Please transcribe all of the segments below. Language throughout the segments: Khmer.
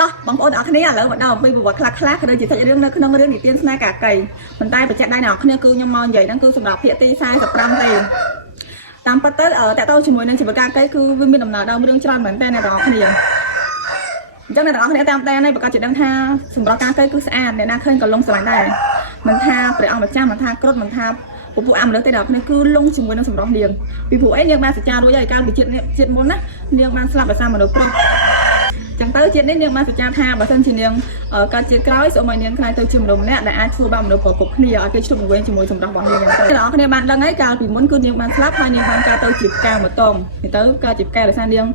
តោះបងប្អូនអរគ្នាឥឡូវមកដល់ពីប្រវត្តិខ្លះក៏ដូចជាសាច់រឿងនៅក្នុងរឿងនិទានស្នេហ៍កាកៃប៉ុន្តែបច្ចៈដៃអ្នកនរគ្នាគឺខ្ញុំមកនិយាយហ្នឹងគឺសម្រាប់ភាគទី45ទេតាមពិតទៅតើតើជាមួយនឹងជីវិតកាកៃគឺវាមានដំណើរដើមរឿងច្រើនមែនតើអ្នកនរគ្នាអញ្ចឹងអ្នកនរគ្នាតាមតែនេះប្រកាសជាដឹងថាសម្រាប់កាកៃគឺស្អាតអ្នកណាឃើញក៏លងស្រឡាញ់ដែរមិនថាព្រះអង្គម្ចាស់មិនថាគ្រុឌមិនថាពពួកអាមលើទេអ្នកនរគ្នាគឺលងជាមួយនឹងសម្រាប់នាងពីព្រោះអីនាងបានសច្ចារួចហើយកាលពីជាតិមុនណានាងបានស្លាប់ដោយសារមនុស្សប្រុសចឹងទៅជាតិនេះនាងបានសច្ចាថាបើសិនជានាងកើតជាតិក្រោយសូមឲ្យនាងខ្លាយទៅជាមនុស្សម្នាក់ដែលអាចធ្វើបាបមនុស្សប្រកបគ្នាឲ្យគេឆ្លុះបង្វែងជាមួយសម្រាប់របស់នាងចឹងទៅអ្នកនរគ្នាបានដឹងហើយកាលពីមុនគឺនាងបានស្លាប់ហើយនាងបានកើតទៅជាផ្កាម្ដងទៅកើតជាផ្កាដោយសារនាង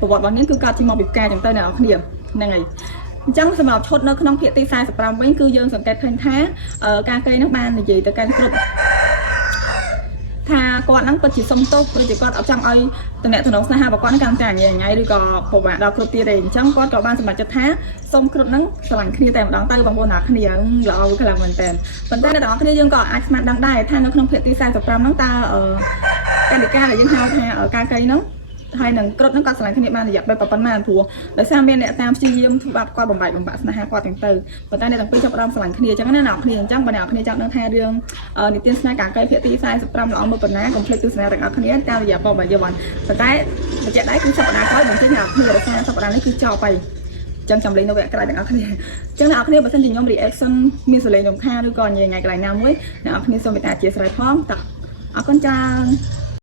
ប្រវត្តិរបស់នាងគឺកើតជាមកពីផ្កាចឹងទៅអ្នកនរគ្នាហ្នឹងហើយអញ្ចឹងសម្រាប់ឈុតនៅក្នុងភាគទី45វិញគឺយើងសង្កេតឃើញថាការកេរនឹងបាននិយាយទៅកាន់គ្រប់ថាគាត់ហ្នឹងពិតជាសុំទោសព្រោះជាគាត់អត់ចង់ឲ្យតំណែងស្នេហារបស់គាត់ហ្នឹងកាន់តែញ៉ៃឬក៏ពិបាកដល់គ្រប់ទៀតទេអញ្ចឹងគាត់ក៏បានសម្រេចចិត្តថាសុំគ្រប់ហ្នឹងស្រឡាញ់គ្នាតែម្ដងទៅបងប្អូនអ្នកគ្នាល្អខ្លាំងមែនតើប៉ុន្តែអ្នកទាំងអស់គ្នាយើងក៏អាចស្មានដឹងដែរថានៅក្នុងភាគទី45ហ្នឹងតើកាលិកាដែលយើងហៅថាការកេរហ្នឹងហើយនឹងគ្រុឌហ្នឹងគាត់ស្រឡាញ់គ្នាបានរយៈពេលប៉ុណ្ណាព្រោះដោយសារមានអ្នកតាមព្យាយាមធ្វើបាបគាត់បំបាក់ស្នេហាគាត់ទាំងទៅប៉ុន្តែអ្នកទាំងពីរចាប់ផ្ដើមស្រឡាញ់គ្នាអញ្ចឹងណាអ្នកគ្នាអញ្ចឹងបើអ្នកគ្នាចង់ដឹងថារឿងនិទានស្នេហ៍កាកៃភាគទី45ល្អមើលប៉ុណ្ណាកុំភ្លេចទស្សនាទាំងអស់គ្នាតាមរយៈប៉ុន្មានប៉ុន្តែបច្ចៈដៃគឺសប្ដាហ៍ក្រោយបញ្ចេញអ្នកគ្នាដោយសារសប្ដាហ៍នេះគឺចប់ហើយចឹងចាំលេងនៅវគ្គក្រោយទាំងអស់គ្នាអញ្ចឹងអ្នកគ្នាបើសិនជាខ្ញុំ reaction មានសលេងរំខានឬក៏ញ៉ៃកន្លែងណាមួយអ្នកគ្នាសូមមេត្តាអធិស្ឋានផងតោះអរគុណច្រើន